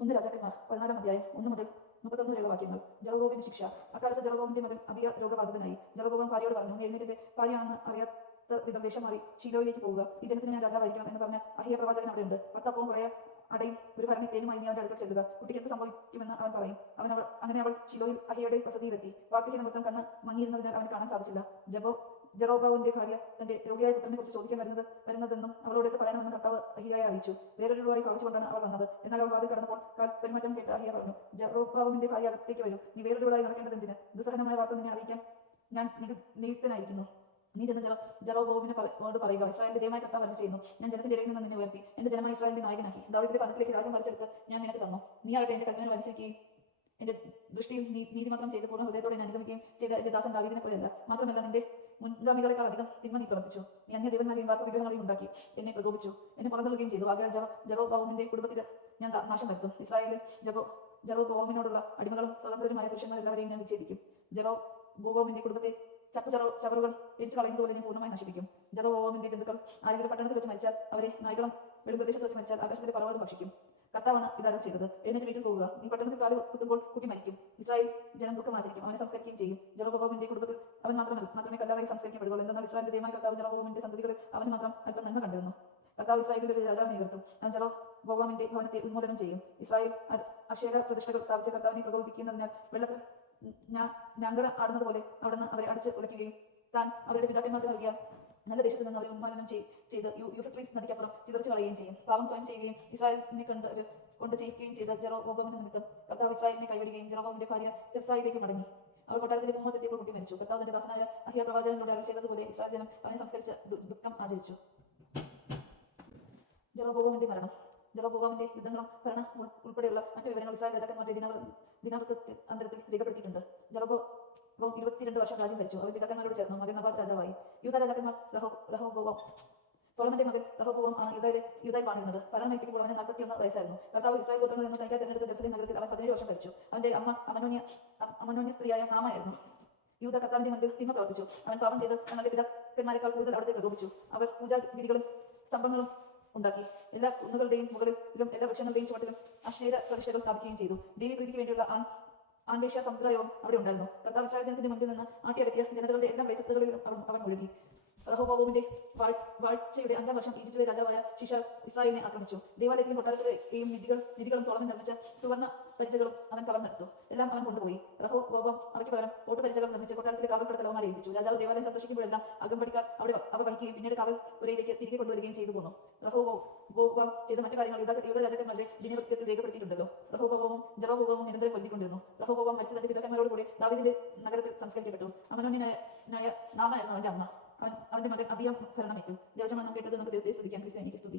ഒന്ന് രാജാക്കന്മാർ പതിനാലാം അധ്യായം ഒന്ന് മുതൽ മുപ്പത്തൊന്ന് വരെയുള്ള വാക്യങ്ങൾ. ജലഗോവിന്റെ ശിക്ഷ. അക്കാലത്ത് ജലഗോവിന്റെ മകൻ അധിക രോഗബാധിതനായി. ജലഗോവൻ ഭാര്യയോട് പറഞ്ഞു "നീ എഴുന്നേറ്റിന്റെ ഭാര്യയാണെന്ന് അറിയാത്ത വിധം വേഷം മാറി ഷീലോയിലേക്ക് പോവുക. ഈ ജനത്തിന് ഞാൻ രാജാവായിരിക്കണം എന്ന് പറഞ്ഞ അഹിയ പ്രവാചകൻ അവിടെയുണ്ട്. പത്തപ്പവും കുറയ അടയും ഒരു ഭരണി തേനുമായി നീ അവന്റെ അടുക്കൽ ചെല്ലുക. കുട്ടിക്ക് എന്ത് സംഭവിക്കുമെന്ന് അവൻ പറയും. അവൻ അവൾ അങ്ങനെ അവൾ ഷിലോയിൽ അഹിയുടെ വസതിയിലെത്തി. വാർദ്ധക്യ നിമിത്തം കണ്ണ് മങ്ങിയിരുന്നതിനാൽ അവൻ കാണാൻ സാധിച്ചില്ല. ജബോ ജെറോബാവിന്റെ ഭാര്യ തന്റെ രോഗിയായ പുത്രനെ കുറിച്ച് ചോദിക്കാൻ വരുന്നത് വരുന്നതെന്നും അവളോട് ഇത് പറയണമെന്ന് കർത്താവ് അഹിയായി അറിയിച്ചു. വേറൊരുവായി ഭാവിച്ചുകൊണ്ടാണ് അവൾ വന്നത്. എന്നാൽ അവൾ വാതിൽ കടന്നപ്പോൾ കാൽ പെരുമാറ്റം കേട്ട് അഹിയ പറഞ്ഞു ജെറോബാവിന്റെ ഭാര്യ അകത്തേക്ക് വരും. നീ വേറൊരുവായി നടക്കേണ്ടത് എന്തിന് ദുസ്സഹനമായ വാർത്ത നിന്നെ അറിയിക്കാൻ ഞാൻ നിയുക്തനായിരിക്കുന്നു. നീ ചെന്ന് ജെറോ ജെറോബോവിനെ പറയോട് പറയുക ഇസ്രായേലിന്റെ ദൈവമായ കർത്താവ് വന്നു ചെയ്യുന്നു. ഞാൻ ജനത്തിന്റെ ഇടയിൽ നിന്ന് നിന്നെ ഉയർത്തി. എന്റെ ജനമായ ഇസ്രായേലിന്റെ നായകനാക്കി. ദാവിദിന്റെ പണത്തിലേക്ക് രാജ്യം വലിച്ചെടുത്ത് ഞാൻ നിനക്ക് തന്നു. നീ ആകട്ടെ എന്റെ കൽപ്പനകൾ അനുസരിക്കുകയും എന്റെ ദൃഷ്ടിയിൽ നീ മാത്രം ചെയ്ത് പൂർണ ഹൃദയത്തോടെ ഞാൻ അനുഗമിക്കുകയും ചെയ്ത എന്റെ ദാസൻ ദാവീദിനെ പോലെയല്ല. മാത്രമല്ല നിന്റെ മുൻഗാമികളെക്കാൾ അധികം തിന്മ നീ പ്രവർത്തിച്ചു. നീ അന്യ ദേവന്മാരെയും വാക്ക് വിഗ്രഹങ്ങളെയും ഉണ്ടാക്കി. എന്നെ പ്രകോപിച്ചു എന്നെ പുറന്തള്ളുകയും ചെയ്തു. ആകെ ജറോ ജറോ ബാബുവിന്റെ കുടുംബത്തിൽ ഞാൻ നാശം വരുത്തും. ഇസ്രായേലിൽ ജബോ ജറോ ബോമിനോടുള്ള അടിമകളും സ്വതന്ത്രരുമായ പുരുഷന്മാർ എല്ലാവരെയും ഞാൻ വിച്ഛേദിക്കും. ജറോ ബോബോമിന്റെ കുടുംബത്തെ ചപ്പു ചറോ ചവറുകൾ എരിച്ചു കളയുന്നത് പോലെ ഞാൻ പൂർണമായി നശിപ്പിക്കും. ജറോ ബോബോമിന്റെ ബന്ധുക്കൾ ആരെങ്കിലും പട്ടണത്തിൽ വെച്ച് മരിച്ചാൽ അവരെ നായ്കളും വെളിപ്രദേശത്ത് വെച്ച് മരിച്ചാൽ ആകാശത്തിന്റെ പറവാട് ഭക്ഷിക്കും. കർത്താവാണ് ഇതാരം ചെയ്തത്? എഴുന്നേറ്റ് വീട്ടിൽ പോകുക. നീ പട്ടണത്തിൽ കാൽ കുത്തുമ്പോൾ കുട്ടി മരിക്കും. ഇസ്രായേൽ ജനം ദുഃഖം ആചരിക്കും. അവനെ സംസ്കരിക്കുകയും ചെയ്യും. ജലബോബിന്റെ കുടുംബത്തിൽ അവൻ മാത്രമല്ല മാത്രമേ കല്ലാറായി സംസ്കരിക്കപ്പെടുകയുള്ളൂ. എന്നാൽ ഇസ്രായേലിന്റെ ദൈവമായ കർത്താവ് ജലബോബിന്റെ സന്തതികളിൽ അവൻ മാത്രം അല്പം നന്മ കണ്ടിരുന്നു കർത്താവ് ഇസ്രായേലിന്റെ ഒരു രാജാവിനെ ഉയർത്തും. ഞാൻ ജലോ ബോബാമിന്റെ ഭവനത്തെ ഉന്മൂലനം ചെയ്യും. ഇസ്രായേൽ അക്ഷര പ്രതിഷ്ഠകൾ സ്ഥാപിച്ച കർത്താവിനെ പ്രകോപിപ്പിക്കുന്നതിനാൽ വെള്ളത്തിൽ ഞാ- ആടുന്നതുപോലെ ആടുന്നത് അവിടുന്ന് അവരെ അടിച്ച് ഉലയ്ക്കുകയും താൻ അവരുടെ പിതാക്കന്മാർക്ക് നൽകിയ നല്ല ദേശത്ത് നിന്ന് അവരെ ഉന്മൂലനം ചെയ്- ചെയ്ത് യൂഫ്രട്ടീസ് നദിക്കപ്പുറം ചിതറിച്ചു കളയുകയും ചെയ്യും. പാവം സ്വയം ചെയ്യുകയും ഇസ്രായേലിനെ കണ്ട് കൊണ്ട് ചെയ്യിക്കുകയും ചെയ്ത ജെറോബോമിന്റെ നിമിത്തം കർത്താവ് ഇസ്രായേലിനെ കൈവിടുകയും ജെറോബോമിന്റെ ഭാര്യ തിർസായിലേക്ക് മടങ്ങി. അവർ മുഹമ്മദ് എത്തിയപ്പോൾ കുട്ടി മരിച്ചു. കർത്താവിന്റെ ദാസനായ അഹിയ പ്രവാചകനിലൂടെ അവർ ചെയ്തതുപോലെ ഇസ്രായേൽ അവനെ സംസ്കരിച്ച് ദുഃഖം ആചരിച്ചു. ജെറോബോമിന്റെ മരണം. ജെറോബോമിന്റെ യുദ്ധങ്ങളും ഭരണ ഉൾപ്പെടെയുള്ള മറ്റു വിവരങ്ങൾ ഇസ്രായേൽ രാജാക്കന്മാരുടെ ദിനവ- ദിനവൃത്തത്തിൽ അന്തരത്തിൽ രേഖപ്പെടുത്തിയിട്ടുണ്ട്. ജെറോബോ ഇരുപത്തിരണ്ട് വർഷം രാജ്യം ഭരിച്ചു. അവർ പിതാക്കന്മാരോട് ചേർന്നു. മകൻ നബാദ് രാജാവായി. യുദ്ധ രാജാക്കന്മാർ റഹോ റഹോബോബം സോളമന്റെ മകൻ റഹോബോബം ആണ് യൂതയിലെ യുദ്ധയിൽ വാണിരുന്നത് ഭരണം ഏൽപ്പിക്കുമ്പോൾ അവന് നാൽപ്പത്തിയൊന്ന് വയസ്സായിരുന്നു. കർത്താവ് ഇസ്രായേൽ ഗോത്രങ്ങളിൽ നിന്ന് തനിക്കായി തെരഞ്ഞെടുത്ത ജെറുസലേം നഗരത്തിൽ അവൻ പതിനേഴ് വർഷം ഭരിച്ചു. അവന്റെ അമ്മ അമനോന്യ അമനോന്യ സ്ത്രീയായ ഹാമായിരുന്നു യൂത കർത്താവിന്റെ മുൻപിൽ തിന്മ പ്രവർത്തിച്ചു. അവൻ പാപം ചെയ്ത് തങ്ങളുടെ പിതാക്കന്മാരെക്കാൾ കൂടുതൽ അവിടത്തെ പ്രകോപിച്ചു അവർ പൂജാഗിരികളും സ്തംഭങ്ങളും ഉണ്ടാക്കി. എല്ലാ കുന്നുകളുടെയും മുകളിലും എല്ലാ വൃക്ഷങ്ങളുടെയും ചുവട്ടിലും അക്ഷേര പ്രതിഷ്ഠകൾ സ്ഥാപിക്കുകയും ചെയ്തു. ദേവി പ്രീതിക്ക് വേണ്ടിയുള്ള ആൺ ആൺവേഷ സമുദ്രയോഗം അവിടെ ഉണ്ടായിരുന്നു. കർത്താവ് ഇസ്രായേൽ ജനത്തിന്റെ മുൻപിൽ നിന്ന് ആട്ടിയടക്കിയ ജനതകളുടെ എല്ലാ വേശത്തുകളിലും അവൻ അവൻ ഒഴുകി റഹോബോബുവിന്റെ വാഴ്ചയുടെ അഞ്ചാം വർഷം ഈജിപ്തിലെ രാജാവായ ഷിഷ ഇസ്രായേലിനെ ആക്രമിച്ചു. ദേവാലയത്തിലും കൊട്ടാരത്തിലെയും നിധികൾ നിധികളും സോളമൻ നിർമ്മിച്ച സുവർണ പരിചകളും അവൻ കവർന്നെടുത്തു എല്ലാം അവൻ കൊണ്ടുപോയി. റഹോ ബോബം അവയ്ക്ക് പകരം ഓട്ടുപരിചകൾ നിർമ്മിച്ച കൊട്ടാരത്തിലെ കാവൽപ്പെടുത്ത ലവന്മാരെ ഏൽപ്പിച്ചു. രാജാവ് ദേവാലയം സന്ദർശിക്കുമ്പോഴെല്ലാം അകമ്പടിക്കാർ അവിടെ അവ വഹിക്കുകയും പിന്നീട് കാവൽ ഉരയിലേക്ക് തിരികെ കൊണ്ടുവരികയും ചെയ്തു പോന്നു. റഹോ ബോബം ചെയ്ത മറ്റു കാര്യങ്ങൾ യുവ രാജാക്കന്മാരുടെ ദിനവൃത്യത്തിൽ രേഖപ്പെടുത്തിയിട്ടുണ്ടല്ലോ. റഹോബോവും ജറോബോവും നിരന്തരം കൊല്ലിക്കൊണ്ടിരുന്നു റഹോബോബം മരിച്ച തന്റെ പിതാക്കന്മാരോട് കൂടി ദാവിദിന്റെ നഗരത്തിൽ സംസ്കരിക്കപ്പെട്ടു. അമനോന്യനായ നാമായിരുന്നു അവന്റെ അമ്മ. അവന്റെ മകൻ അഭിയം ഭരണമേറ്റു ദേവചമണം കേട്ടത് നമുക്ക് ദൈവത്തെ സ്തുതിക്കാം ക്രിസ്ത്യാനിക്ക് സ്തുതി.